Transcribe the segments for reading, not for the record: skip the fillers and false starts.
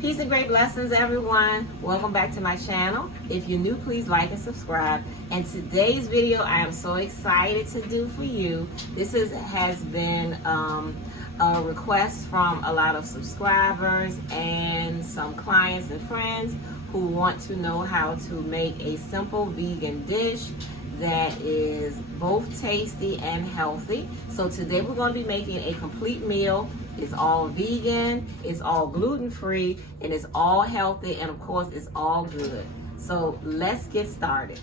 Peace and great blessings, everyone. Welcome back to my channel. If you're new, please like and subscribe. And today's video I am so excited to do for you. This has been a request from a lot of subscribers and some clients and friends who want to know how to make a simple vegan dish that is both tasty and healthy. So today we're going to be making a complete meal. It's all vegan, it's all gluten-free, and it's all healthy, and of course it's all good. So let's get started.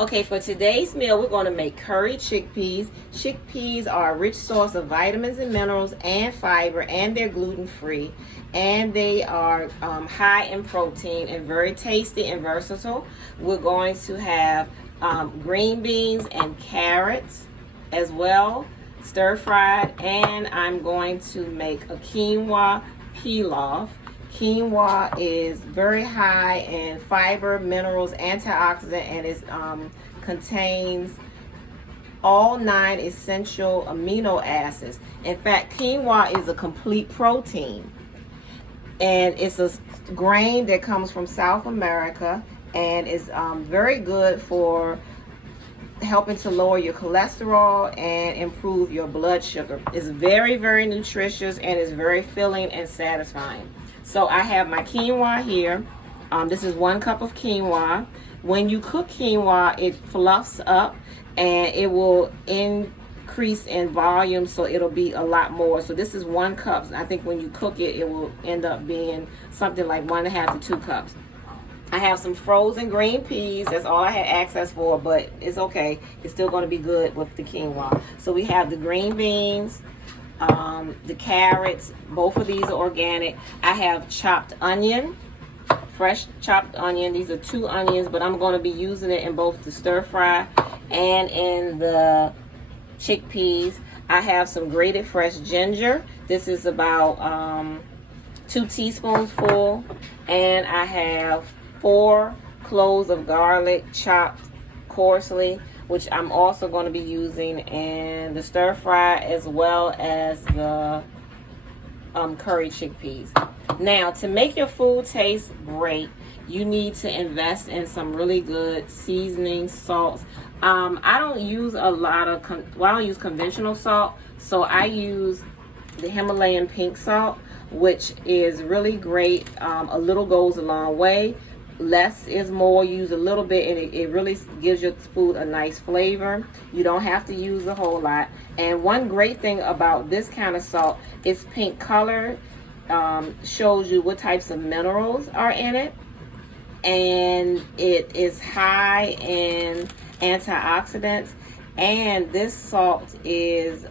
Okay, for today's meal we're going to make curry chickpeas. Chickpeas are a rich source of vitamins and minerals and fiber, and they're gluten-free, and they are high in protein and very tasty and versatile. We're going to have green beans and carrots as well, stir fried, and I'm going to make a quinoa pilaf. Quinoa is very high in fiber, minerals, antioxidant, and it contains all 9 essential amino acids. In fact, quinoa is a complete protein, and it's a grain that comes from South America, and is very good for helping to lower your cholesterol and improve your blood sugar. It's very, very nutritious, and it's very filling and satisfying. So I have my quinoa here. This is 1 cup of quinoa. When you cook quinoa, it fluffs up and it will increase in volume, so it'll be a lot more. So this is 1 cup. I think when you cook it, it will end up being something like 1.5 to 2 cups. I have some frozen green peas. That's all I had access for, but it's okay. It's still going to be good with the quinoa. So we have the green beans, the carrots. Both of these are organic. I have chopped onion, fresh chopped onion. These are 2 onions, but I'm going to be using it in both the stir fry and in the chickpeas. I have some grated fresh ginger. This is about 2 teaspoons full, and I have 4 cloves of garlic chopped coarsely, which I'm also going to be using in the stir fry as well as the curry chickpeas. Now, to make your food taste great, you need to invest in some really good seasoning salts. I don't use a lot of, I don't use conventional salt, so I use the Himalayan pink salt, which is really great. A little goes a long way. Less is more. Use a little bit, and it really gives your food a nice flavor. You don't have to use a whole lot. And one great thing about this kind of salt, its pink color shows you what types of minerals are in it, and it is high in antioxidants. And this salt is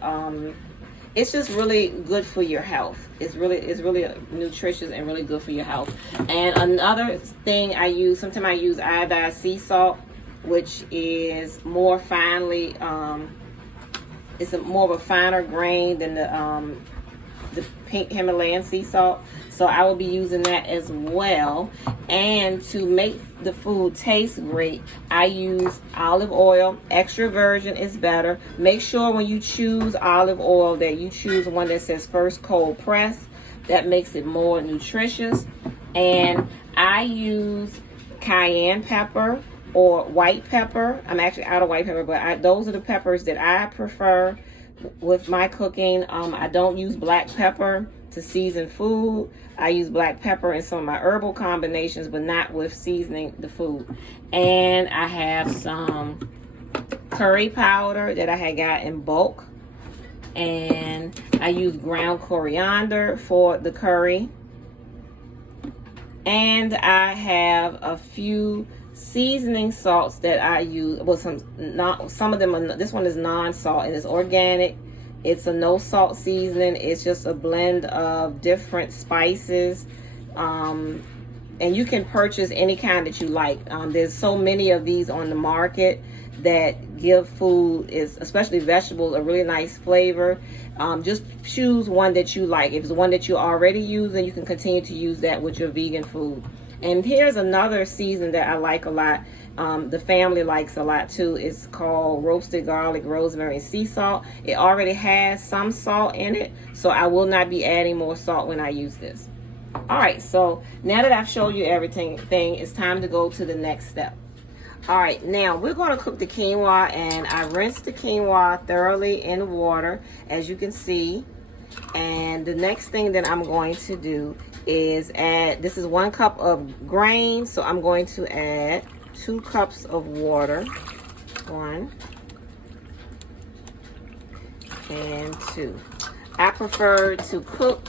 it's just really good for your health. It's really nutritious and really good for your health. And another thing I use, sometimes I use iodized sea salt, which is more finely, it's more of a finer grain than the pink Himalayan sea salt. So I will be using that as well. And to make the food taste great, I use olive oil. Extra virgin is better. Make sure when you choose olive oil that you choose one that says first cold press. That makes it more nutritious. And I use cayenne pepper or white pepper. I'm actually out of white pepper, but those are the peppers that I prefer with my cooking. I don't use black pepper to season food. I use black pepper in some of my herbal combinations, but not with seasoning the food. And I have some curry powder that I had got in bulk, and I use ground coriander for the curry. And I have a few seasoning salts that I use. Well, some of them are, this one is non-salt and it's organic. It's a no salt seasoning. It's just a blend of different spices, and you can purchase any kind that you like. There's so many of these on the market that give food, especially vegetables, a really nice flavor. Just choose one that you like. If it's one that you're already using, you can continue to use that with your vegan food. And here's another season that I like a lot. The family likes a lot too. It's called roasted garlic, rosemary, and sea salt. It already has some salt in it, so I will not be adding more salt when I use this. All right, so now that I've showed you everything, it's time to go to the next step. All right, now we're going to cook the quinoa, and I rinsed the quinoa thoroughly in water, as you can see. And the next thing that I'm going to do is add, this is 1 cup of grain, so I'm going to add 2 cups of water. 1 and 2. I prefer to cook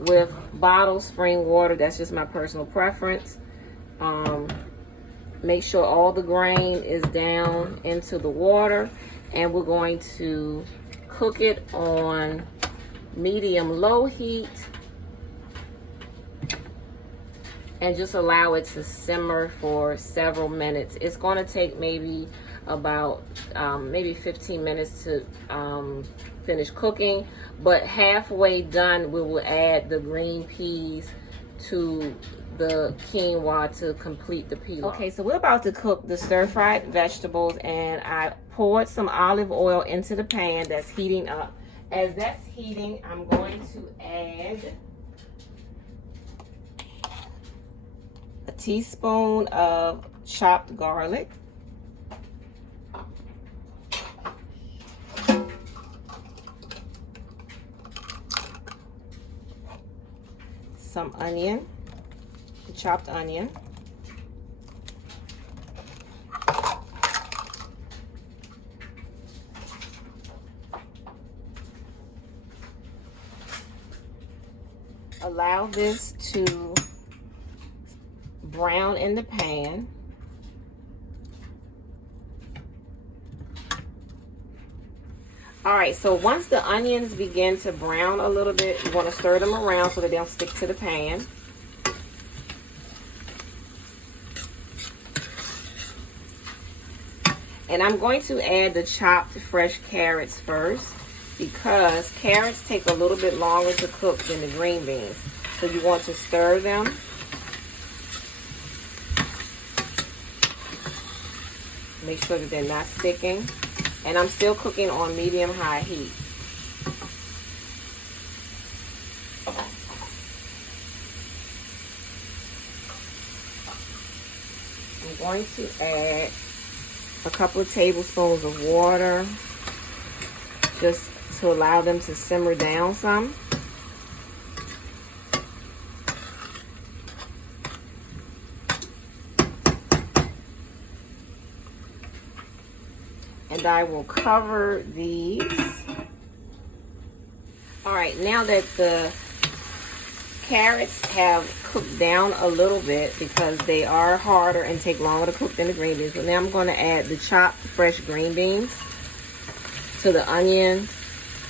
with bottled spring water. That's just my personal preference. Make sure all the grain is down into the water, and we're going to cook it on medium-low heat and just allow it to simmer for several minutes. It's going to take maybe about maybe 15 minutes to finish cooking, but halfway done we will add the green peas to the quinoa to complete the pilaf. Okay, so we're about to cook the stir-fried vegetables, and I poured some olive oil into the pan that's heating up. As that's heating, I'm going to add a teaspoon of chopped garlic, some onion, chopped onion, allow this to brown in the pan. All right, so once the onions begin to brown a little bit, you want to stir them around so that they don't stick to the pan. And I'm going to add the chopped fresh carrots first, because carrots take a little bit longer to cook than the green beans. So you want to stir them. Make sure that they're not sticking. And I'm still cooking on medium-high heat. I'm going to add a couple of tablespoons of water just to allow them to simmer down some. And I will cover these. All right, now that the carrots have cooked down a little bit, because they are harder and take longer to cook than the green beans, but now I'm going to add the chopped fresh green beans to the onion,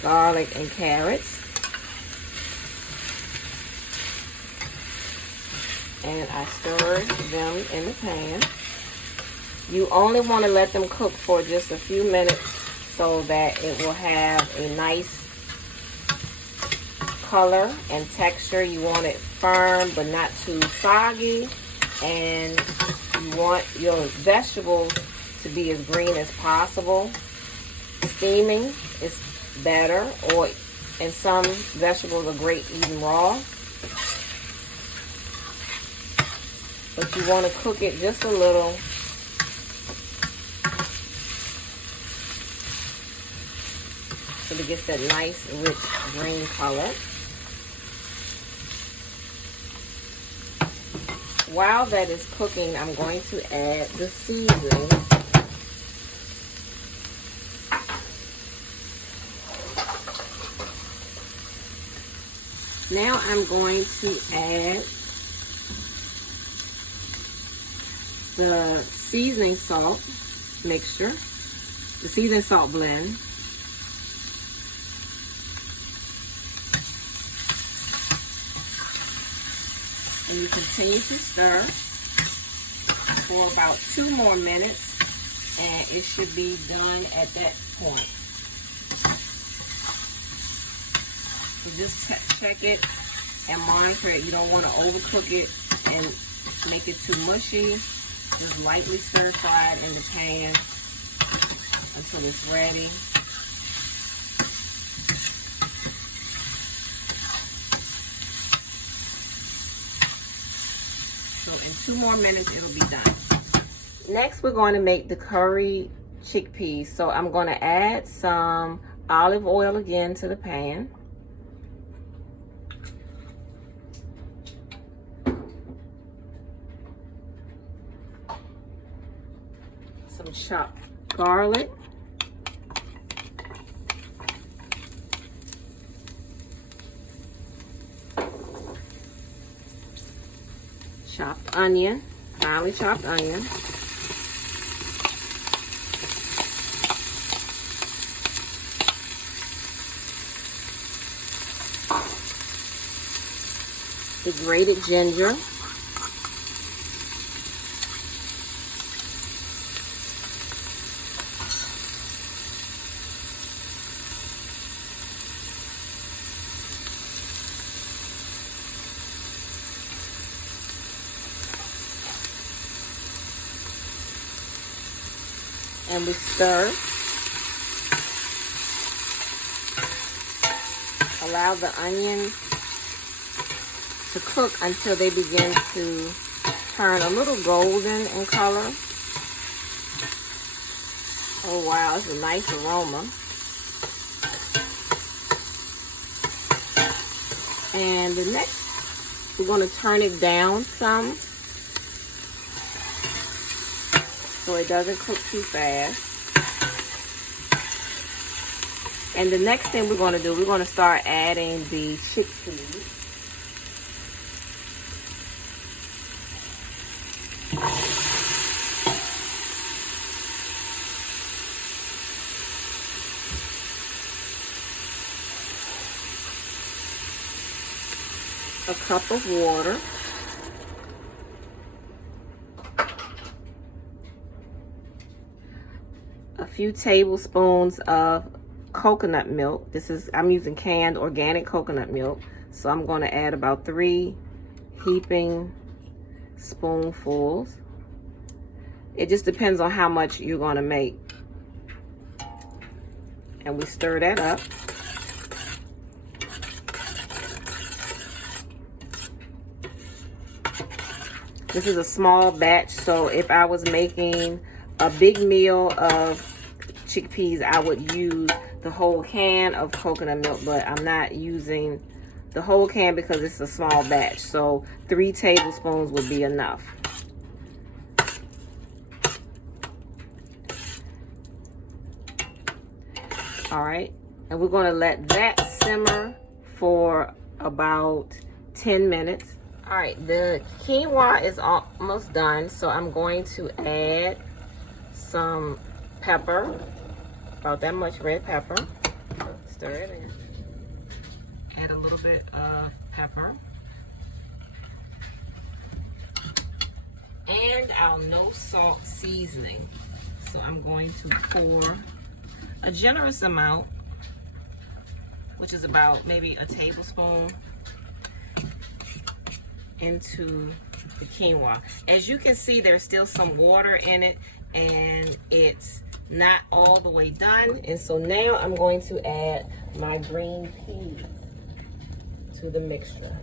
garlic, and carrots. And I stir them in the pan. You only want to let them cook for just a few minutes so that it will have a nice color and texture. You want it firm but not too soggy, and you want your vegetables to be as green as possible. Steaming is better, and some vegetables are great eaten raw. But you want to cook it just a little so it gets that nice rich green color. While that is cooking, I'm going to add the seasoning. Now I'm going to add the seasoning salt mixture, the seasoning salt blend. And you continue to stir for about 2 more minutes, and it should be done at that point. So just check it and monitor it. You don't want to overcook it and make it too mushy. Just lightly stir fry it in the pan until it's ready. So in 2 more minutes, it'll be done. Next, we're going to make the curry chickpeas. So I'm going to add some olive oil again to the pan. Some chopped garlic. Chopped onion, finely chopped onion. The grated ginger. And we stir. Allow the onion to cook until they begin to turn a little golden in color. Oh wow, it's a nice aroma. And the next, we're going to turn it down some so it doesn't cook too fast. And the next thing we're going to do, we're going to start adding the chickpeas. A cup of water. A few tablespoons of coconut milk. I'm using canned organic coconut milk. So I'm going to add about 3 heaping spoonfuls. It just depends on how much you're going to make. And we stir that up. This is a small batch, so if I was making a big meal of chickpeas, I would use the whole can of coconut milk, but I'm not using the whole can because it's a small batch. So 3 tablespoons would be enough. All right, and we're going to let that simmer for about 10 minutes. All right, the quinoa is almost done, so I'm going to add some pepper, about that much red pepper. Stir it in. Add a little bit of pepper. And our no salt seasoning. So I'm going to pour a generous amount, which is about maybe a tablespoon, into the quinoa. As you can see, there's still some water in it and it's not all the way done. And so now I'm going to add my green peas to the mixture.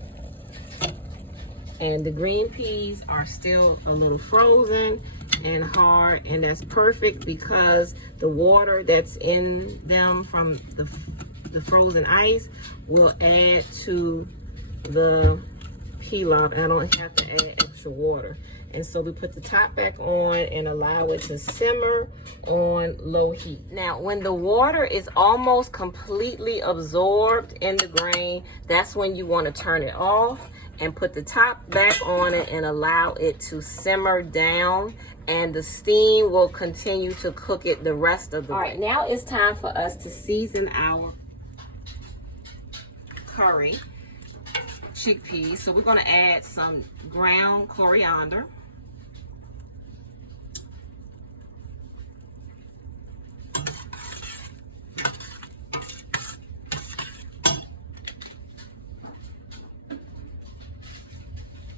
And the green peas are still a little frozen and hard, and that's perfect because the water that's in them from the frozen ice will add to the pilaf, and I don't have to add extra water. And so we put the top back on and allow it to simmer on low heat. Now, when the water is almost completely absorbed in the grain, that's when you want to turn it off and put the top back on it and allow it to simmer down, and the steam will continue to cook it the rest of the way. All right, now it's time for us to season our curry chickpeas. So we're going to add some ground coriander,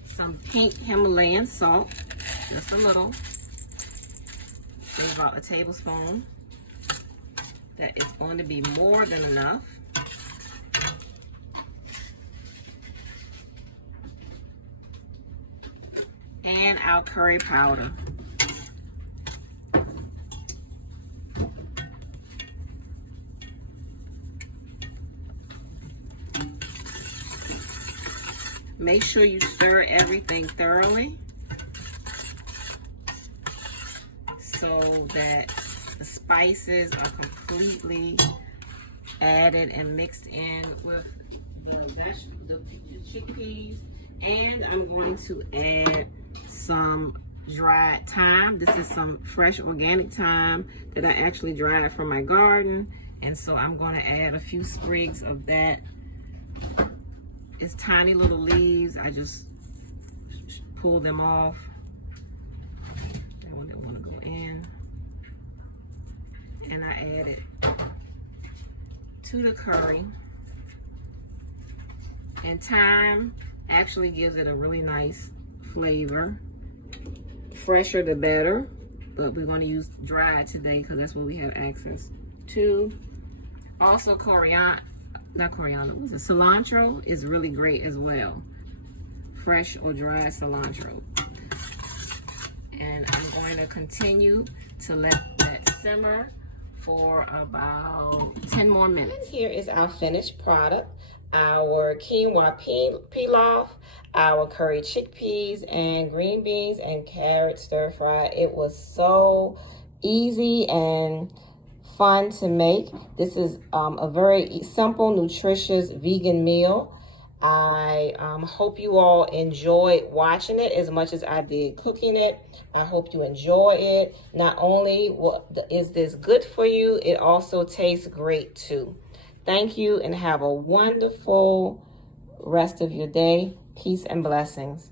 some pink Himalayan salt, just a little, about a tablespoon. That is going to be more than enough. and our curry powder. Make sure you stir everything thoroughly so that the spices are completely added and mixed in with the chickpeas. And I'm going to add some dried thyme. This is some fresh organic thyme that I actually dried from my garden. And so I'm going to add a few sprigs of that. It's tiny little leaves. I just pull them off. That one didn't want to go in. And I add it to the curry. And thyme actually gives it a really nice flavor. Fresher the better, but we're going to use dried today because that's what we have access to. Also cilantro is really great as well. Fresh or dried cilantro. And I'm going to continue to let that simmer for about 10 more minutes. Here is our finished product. Our quinoa pilaf, our curry chickpeas, and green beans and carrot stir fry. It was so easy and fun to make. This is a very simple, nutritious vegan meal. I hope you all enjoyed watching it as much as I did cooking it. I hope you enjoy it. Not only is this good for you, it also tastes great too. Thank you and have a wonderful rest of your day. Peace and blessings.